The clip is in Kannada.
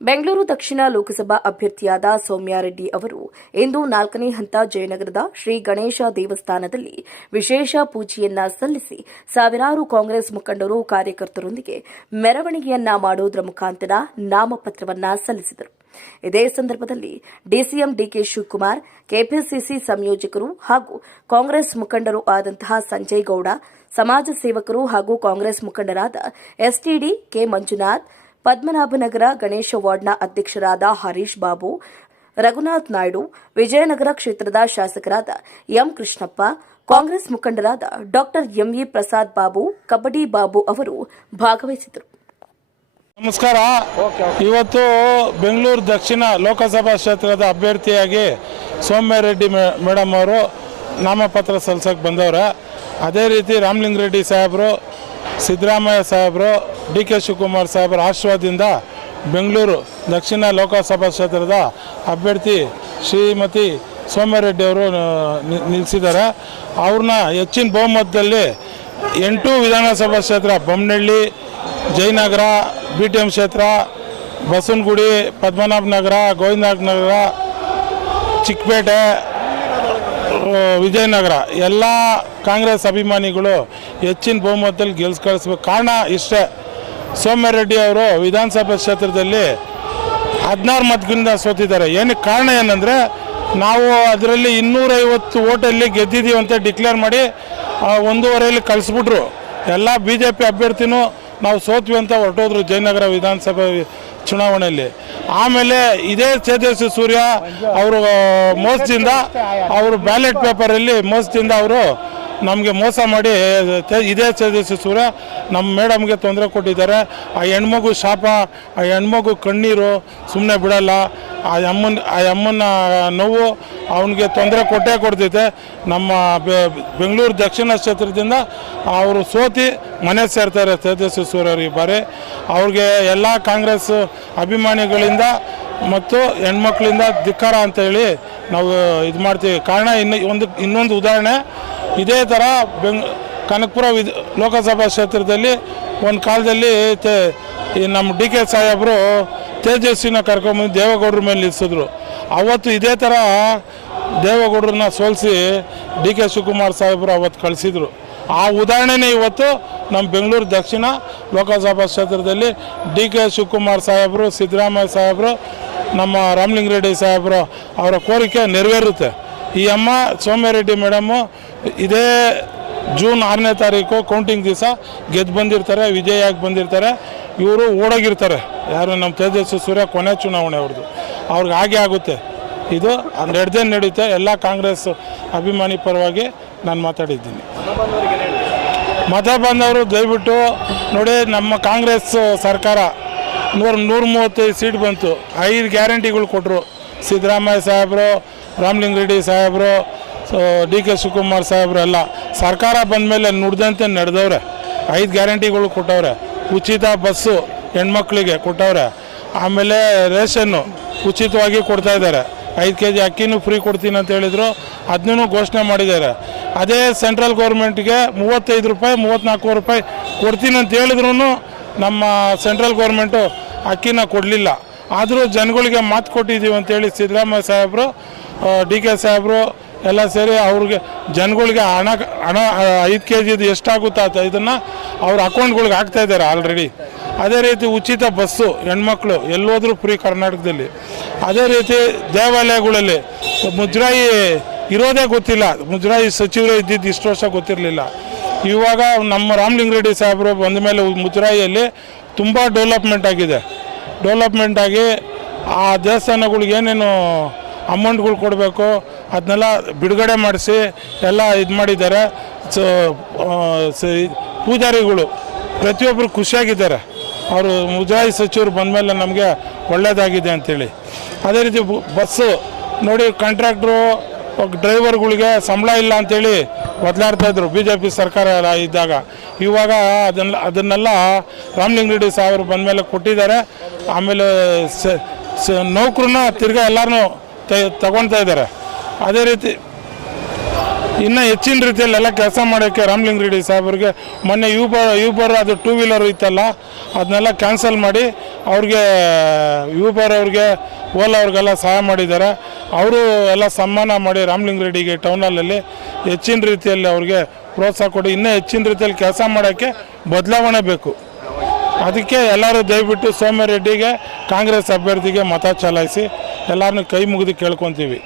ಬೆಂಗಳೂರು ದಕ್ಷಿಣ ಲೋಕಸಭಾ ಅಭ್ಯರ್ಥಿಯಾದ ಸೌಮ್ಯಾರೆಡ್ಡಿ ಅವರು ಇಂದು ನಾಲ್ಕನೇ ಹಂತ ಜಯನಗರದ ಶ್ರೀ ಗಣೇಶ ದೇವಸ್ಥಾನದಲ್ಲಿ ವಿಶೇಷ ಪೂಜೆಯನ್ನ ಸಲ್ಲಿಸಿ ಸಾವಿರಾರು ಕಾಂಗ್ರೆಸ್ ಮುಖಂಡರು ಕಾರ್ಯಕರ್ತರೊಂದಿಗೆ ಮೆರವಣಿಗೆಯನ್ನ ಮಾಡುವುದರ ಮುಖಾಂತರ ನಾಮಪತ್ರವನ್ನ ಸಲ್ಲಿಸಿದರು. ಇದೇ ಸಂದರ್ಭದಲ್ಲಿ ಡಿಸಿಎಂ ಡಿಕೆ ಶಿವಕುಮಾರ್, ಕೆಪಿಸಿಸಿ ಸಂಯೋಜಕರು ಹಾಗೂ ಕಾಂಗ್ರೆಸ್ ಮುಖಂಡರು ಆದಂತಹ ಸಂಜಯ್ ಗೌಡ, ಸಮಾಜ ಸೇವಕರು ಹಾಗೂ ಕಾಂಗ್ರೆಸ್ ಮುಖಂಡರಾದ ಎಸ್ಟಿಡಿ ಕೆ ಮಂಜುನಾಥ್ ಪದ್ಮನಾಭನಗರ ಗಣೇಶ ವಾರ್ಡ್ನ ಅಧ್ಯಕ್ಷರಾದ ಹರೀಶ್ ಬಾಬು, ರಘುನಾಥ್ ನಾಯ್ಡು, ವಿಜಯನಗರ ಕ್ಷೇತ್ರದ ಶಾಸಕರಾದ ಎಂ ಕೃಷ್ಣಪ್ಪ, ಕಾಂಗ್ರೆಸ್ ಮುಖಂಡರಾದ ಡಾಕ್ಟರ್ ಎಂಇ ಪ್ರಸಾದ್ ಬಾಬು, ಕಬಡ್ಡಿ ಬಾಬು ಅವರು ಭಾಗವಹಿಸಿದರು ನಮಸ್ಕಾರ. ಇವತ್ತು ಬೆಂಗಳೂರು ದಕ್ಷಿಣ ಲೋಕಸಭಾ ಕ್ಷೇತ್ರದ ಅಭ್ಯರ್ಥಿಯಾಗಿ ಸೋಮ್ಯರೆಡ್ಡಿ ಮೇಡಮ್ ಅವರು ನಾಮಪತ್ರ ಸಲ್ಲಿಸೋಕೆ ಬಂದವರ. ಅದೇ ರೀತಿ ರಾಮಲಿಂಗ ರೆಡ್ಡಿ ಸಾಹೇಬರು ಸಿದ್ದರಾಮಯ್ಯ ಸಾಹೇಬರು ಡಿ ಕೆ ಶಿವಕುಮಾರ್ ಸಾಹೇಬರ ಆಶೀರ್ವಾದದಿಂದ ಬೆಂಗಳೂರು ದಕ್ಷಿಣ ಲೋಕಸಭಾ ಕ್ಷೇತ್ರದ ಅಭ್ಯರ್ಥಿ ಶ್ರೀಮತಿ ಸೋಮರೆಡ್ಡಿ ರೆಡ್ಡಿ ಅವರು ನಿಲ್ಲಿಸಿದ್ದಾರೆ ಅವ್ರನ್ನ ಹೆಚ್ಚಿನ ಬಹುಮತದಲ್ಲಿ ಎಂಟು ವಿಧಾನಸಭಾ ಕ್ಷೇತ್ರ Bommanahalli Jayanagar B T M ಕ್ಷೇತ್ರ, ಬಸವನಗುಡಿ, ಪದ್ಮನಾಭನಗರ ನಗರ ಚಿಕ್ಕಪೇಟೆ ವಿಜಯನಗರ. ಎಲ್ಲ ಕಾಂಗ್ರೆಸ್ ಅಭಿಮಾನಿಗಳು ಹೆಚ್ಚಿನ ಬಹುಮತದಲ್ಲಿ ಗೆಲ್ಸ್ ಕಳಿಸ್ಬೇಕು ಕಾರಣ ಇಷ್ಟೇ. ಸೋಮ್ಯಾರೆಡ್ಡಿ ಅವರು ವಿಧಾನಸಭಾ ಕ್ಷೇತ್ರದಲ್ಲಿ ಹದಿನಾರು ಮತಗಳಿಂದ ಸೋತಿದ್ದಾರೆ. ಏನಕ್ಕೆ ಕಾರಣ ಏನಂದರೆ, ನಾವು ಅದರಲ್ಲಿ ಇನ್ನೂರೈವತ್ತು ಓಟಲ್ಲಿ ಗೆದ್ದಿದ್ದೀವಿ ಅಂತ ಡಿಕ್ಲೇರ್ ಮಾಡಿ ಒಂದೂವರೆಯಲ್ಲಿ ಕಳಿಸ್ಬಿಟ್ರು. ಎಲ್ಲ ಬಿ ಜೆ ಪಿ ಅಭ್ಯರ್ಥಿನೂ ನಾವು ಸೋತ್ವಿ ಅಂತ ಹೊರಟೋದ್ರು ಜಯನಗರ ವಿಧಾನಸಭೆ ಚುನಾವಣೆಯಲ್ಲಿ. ಆಮೇಲೆ ಇದೇ ತೇಜಸ್ವಿ ಸೂರ್ಯ ಅವರು ಮೋಸದಿಂದ ಅವರು ಬ್ಯಾಲೆಟ್ ಪೇಪರಲ್ಲಿ ಮೋಸದಿಂದ ಅವರು ನಮಗೆ ಮೋಸ ಮಾಡಿ ಇದೇ ತೇಜಸ್ವಿ ಸೂರ್ಯ ನಮ್ಮ ಮೇಡಮ್ಗೆ ತೊಂದರೆ ಕೊಟ್ಟಿದ್ದಾರೆ. ಆ ಹೆಣ್ಮಗು ಶಾಪ, ಆ ಹೆಣ್ಮಗು ಕಣ್ಣೀರು ಸುಮ್ಮನೆ ಬಿಡಲ್ಲ. ಆ ಅಮ್ಮನ ಆ ಅಮ್ಮನ ನೋವು ಅವನಿಗೆ ತೊಂದರೆ ಕೊಟ್ಟೇ ಕೊಡ್ತೈತೆ. ನಮ್ಮ ಬೆಂಗಳೂರು ದಕ್ಷಿಣ ಕ್ಷೇತ್ರದಿಂದ ಅವರು ಸೋತಿ ಮನೆ ಸೇರ್ತಾರೆ ತೇಜಸ್ವಿ ಸೂರ್ಯರು ಈ ಬಾರಿ. ಅವ್ರಿಗೆ ಎಲ್ಲ ಕಾಂಗ್ರೆಸ್ ಅಭಿಮಾನಿಗಳಿಂದ ಮತ್ತು ಹೆಣ್ಮಕ್ಳಿಂದ ಧಿಕ್ಕಾರ ಅಂತ ಹೇಳಿ ನಾವು ಇದು ಮಾಡ್ತೀವಿ. ಕಾರಣ ಇನ್ನು ಒಂದು ಇನ್ನೊಂದು ಉದಾಹರಣೆ ಇದೇ ಥರ ಬೆಂಗ್, ಕನಕಪುರ ವಿಧ ಲೋಕಸಭಾ ಕ್ಷೇತ್ರದಲ್ಲಿ ಒಂದು ಕಾಲದಲ್ಲಿ ತೇ, ಈ ನಮ್ಮ ಡಿ ಕೆ ಸಾಹೇಬರು ತೇಜಸ್ವಿನ ಕರ್ಕೊಂಬಂದು ದೇವೇಗೌಡರ ಮೇಲೆ ನಿಲ್ಲಿಸಿದ್ರು ಅವತ್ತು ಇದೇ ಥರ ದೇವೇಗೌಡರನ್ನ ಸೋಲಿಸಿ ಡಿ ಕೆ ಶಿವಕುಮಾರ್ ಸಾಹೇಬರು ಅವತ್ತು ಕಳಿಸಿದ್ರು. ಆ ಉದಾಹರಣೆನೇ ಇವತ್ತು ನಮ್ಮ ಬೆಂಗಳೂರು ದಕ್ಷಿಣ ಲೋಕಸಭಾ ಕ್ಷೇತ್ರದಲ್ಲಿ ಡಿ ಕೆ ಶಿವಕುಮಾರ್ ಸಾಹೇಬರು, ಸಿದ್ದರಾಮಯ್ಯ ಸಾಹೇಬರು, ನಮ್ಮ ರಾಮಲಿಂಗ ರೆಡ್ಡಿ ಸಾಹೇಬರು ಅವರ ಕೋರಿಕೆ ನೆರವೇರುತ್ತೆ. ಈ ಅಮ್ಮ ಸೋಮ್ಯಾರೆಡ್ಡಿ ಮೇಡಮ್, ಇದೇ ಜೂನ್ ಆರನೇ ತಾರೀಕು ಕೌಂಟಿಂಗ್ ದಿವಸ ಗೆದ್ದು ಬಂದಿರ್ತಾರೆ ವಿಜಯಾಗಿ ಬಂದಿರ್ತಾರೆ. ಇವರು ಓಡೋಗಿರ್ತಾರೆ. ಯಾರು ನಮ್ಮ ತೇಜಸ್ವಿ ಸೂರ್ಯ ಕೊನೆ ಚುನಾವಣೆ ಅವ್ರದ್ದು ಅವ್ರಿಗೆ ಹಾಗೆ ಆಗುತ್ತೆ. ಇದು ನಡೆದೇ ನಡೆಯುತ್ತೆ ಎಲ್ಲ ಕಾಂಗ್ರೆಸ್ ಅಭಿಮಾನಿ ಪರವಾಗಿ ನಾನು ಮಾತಾಡಿದ್ದೀನಿ. ಮತ ಬಂದವರು ದಯವಿಟ್ಟು ನೋಡಿ ನಮ್ಮ ಕಾಂಗ್ರೆಸ್ ಸರ್ಕಾರ ನೂರ ನೂರ ಮೂವತ್ತೈದು ಸೀಟ್ ಬಂತು. ಐದು ಗ್ಯಾರಂಟಿಗಳು ಕೊಟ್ಟರು ಸಿದ್ದರಾಮಯ್ಯ ಸಾಹೇಬರು ರಾಮಲಿಂಗ ರೆಡ್ಡಿ ಸೊ ಡಿ ಕೆ ಶಿವಕುಮಾರ್ ಸಾಹೇಬರು ಎಲ್ಲ ಸರ್ಕಾರ ಬಂದಮೇಲೆ ನುಡ್ದಂತೆ ನಡೆದವ್ರೆ. ಐದು ಗ್ಯಾರಂಟಿಗಳು ಕೊಟ್ಟವ್ರೆ. ಉಚಿತ ಬಸ್ಸು ಹೆಣ್ಮಕ್ಳಿಗೆ ಕೊಟ್ಟವ್ರೆ. ಆಮೇಲೆ ರೇಷನ್ನು ಉಚಿತವಾಗಿ ಕೊಡ್ತಾ ಇದ್ದಾರೆ. ಐದು ಕೆ ಜಿ ಅಕ್ಕಿನೂ ಫ್ರೀ ಕೊಡ್ತೀನಿ ಅಂತ ಹೇಳಿದರು. ಅದನ್ನೂ ಘೋಷಣೆ ಮಾಡಿದ್ದಾರೆ. ಅದೇ ಸೆಂಟ್ರಲ್ ಗೌರ್ಮೆಂಟ್ಗೆ ಮೂವತ್ತೈದು ರೂಪಾಯಿ ಮೂವತ್ತ್ನಾಲ್ಕು ರೂಪಾಯಿ ಕೊಡ್ತೀನಿ ಅಂತ ಹೇಳಿದ್ರು ನಮ್ಮ ಸೆಂಟ್ರಲ್ ಗೌರ್ಮೆಂಟು ಅಕ್ಕಿನ ಕೊಡಲಿಲ್ಲ. ಆದರೂ ಜನಗಳಿಗೆ ಮಾತು ಕೊಟ್ಟಿದ್ದೀವಿ ಅಂತೇಳಿ ಸಿದ್ದರಾಮಯ್ಯ ಸಾಹೇಬರು ಡಿ ಕೆ ಸಾಹೇಬರು ಎಲ್ಲ ಸೇರಿ ಅವ್ರಿಗೆ ಜನಗಳಿಗೆ ಹಣ ಹಣ ಐದು ಕೆ ಜಿದು ಎಷ್ಟಾಗುತ್ತೋ ಅಂತ ಇದನ್ನು ಅವ್ರ ಅಕೌಂಟ್ಗಳಿಗೆ ಹಾಕ್ತಾ ಇದ್ದಾರೆ ಆಲ್ರೆಡಿ ಅದೇ ರೀತಿ ಉಚಿತ ಬಸ್ಸು, ಹೆಣ್ಮಕ್ಳು ಎಲ್ಲೋದ್ರೂ ಫ್ರೀ ಕರ್ನಾಟಕದಲ್ಲಿ. ಅದೇ ರೀತಿ ದೇವಾಲಯಗಳಲ್ಲಿ ಮುಜರಾಯಿ ಇರೋದೇ ಗೊತ್ತಿಲ್ಲ. ಮುಜ್ರಾಯಿ ಸಚಿವರೇ ಇದ್ದಿದ್ದು ಇಷ್ಟು ವರ್ಷ ಗೊತ್ತಿರಲಿಲ್ಲ. ಇವಾಗ ನಮ್ಮ ರಾಮಲಿಂಗ ರೆಡ್ಡಿ ಸಾಹೇಬರು ಬಂದ ಮೇಲೆ ಮುಜರಾಯಿಯಲ್ಲಿ ತುಂಬ ಡೆವಲಪ್ಮೆಂಟ್ ಆಗಿದೆ. ಡೆವಲಪ್ಮೆಂಟ್ ಆಗಿ ಆ ದೇವಸ್ಥಾನಗಳಿಗೆ ಏನೇನು ಅಮೌಂಟ್ಗಳು ಕೊಡಬೇಕು, ಅದನ್ನೆಲ್ಲ ಬಿಡುಗಡೆ ಮಾಡಿಸಿ ಎಲ್ಲ ಇದು ಮಾಡಿದ್ದಾರೆ. ಸೊ ಪೂಜಾರಿಗಳು ಪ್ರತಿಯೊಬ್ಬರು ಖುಷಿಯಾಗಿದ್ದಾರೆ. ಅವರು ಮುಜರಾಯಿ ಸಚಿವರು ಬಂದಮೇಲೆ ನಮಗೆ ಒಳ್ಳೆಯದಾಗಿದೆ ಅಂಥೇಳಿ ಅದೇ ರೀತಿ ಬಸ್ಸು, ನೋಡಿ ಕಾಂಟ್ರಾಕ್ಟ್ರು ಡ್ರೈವರ್ಗಳಿಗೆ ಸಂಬಳ ಇಲ್ಲ ಅಂಥೇಳಿ ಬದಲಾಡ್ತಾ ಇದ್ರು ಬಿ ಜೆ ಪಿ ಸರ್ಕಾರ ಇದ್ದಾಗ. ಇವಾಗ ಅದನ್ನ, ಅದನ್ನೆಲ್ಲ ರಾಮಲಿಂಗ ರೆಡ್ಡಿ ಸಾಹೇಬರು ಬಂದಮೇಲೆ ಕೊಟ್ಟಿದ್ದಾರೆ. ಆಮೇಲೆ ಸ- ನೌಕರನ್ನ ತಿರ್ಗಾ ಎಲ್ಲರೂ ತಗೊಳ್ತಾ ಇದ್ದಾರೆ. ಅದೇ ರೀತಿ ಇನ್ನು ಹೆಚ್ಚಿನ ರೀತಿಯಲ್ಲೆಲ್ಲ ಕೆಲಸ ಮಾಡೋಕ್ಕೆ ರಾಮಲಿಂಗ ರೆಡ್ಡಿ ಸಾಹೇಬ್ರಿಗೆ ಮೊನ್ನೆ ಯೂಬರ್ ಯೂಬರ್ ಅದು ಟೂ ವೀಲರ್ ಇತ್ತಲ್ಲ, ಅದನ್ನೆಲ್ಲ ಕ್ಯಾನ್ಸಲ್ ಮಾಡಿ ಅವ್ರಿಗೆ ಯೂಬರ್ ಅವ್ರಿಗೆ ಓಲಾ ಅವ್ರಿಗೆಲ್ಲ ಸಹಾಯ ಮಾಡಿದ್ದಾರೆ. ಅವರು ಎಲ್ಲ ಸನ್ಮಾನ ಮಾಡಿ ರಾಮಲಿಂಗ ರೆಡ್ಡಿಗೆ ಟೌನ್ ಹಾಲಲ್ಲಿ ಹೆಚ್ಚಿನ ರೀತಿಯಲ್ಲಿ ಅವ್ರಿಗೆ ಪ್ರೋತ್ಸಾಹ ಕೊಡಿ. ಇನ್ನೂ ಹೆಚ್ಚಿನ ರೀತಿಯಲ್ಲಿ ಕೆಲಸ ಮಾಡೋಕ್ಕೆ ಬದಲಾವಣೆ ಬೇಕು. ಅದಕ್ಕೆ ಎಲ್ಲರೂ ದಯವಿಟ್ಟು ಸೋಮ್ಯ ರೆಡ್ಡಿಗೆ ಕಾಂಗ್ರೆಸ್ ಅಭ್ಯರ್ಥಿಗೆ ಮತ ಚಲಾಯಿಸಿ. ಎಲ್ಲರನ್ನೂ ಕೈ ಮುಗಿದು ಕೇಳ್ಕೊತೀವಿ.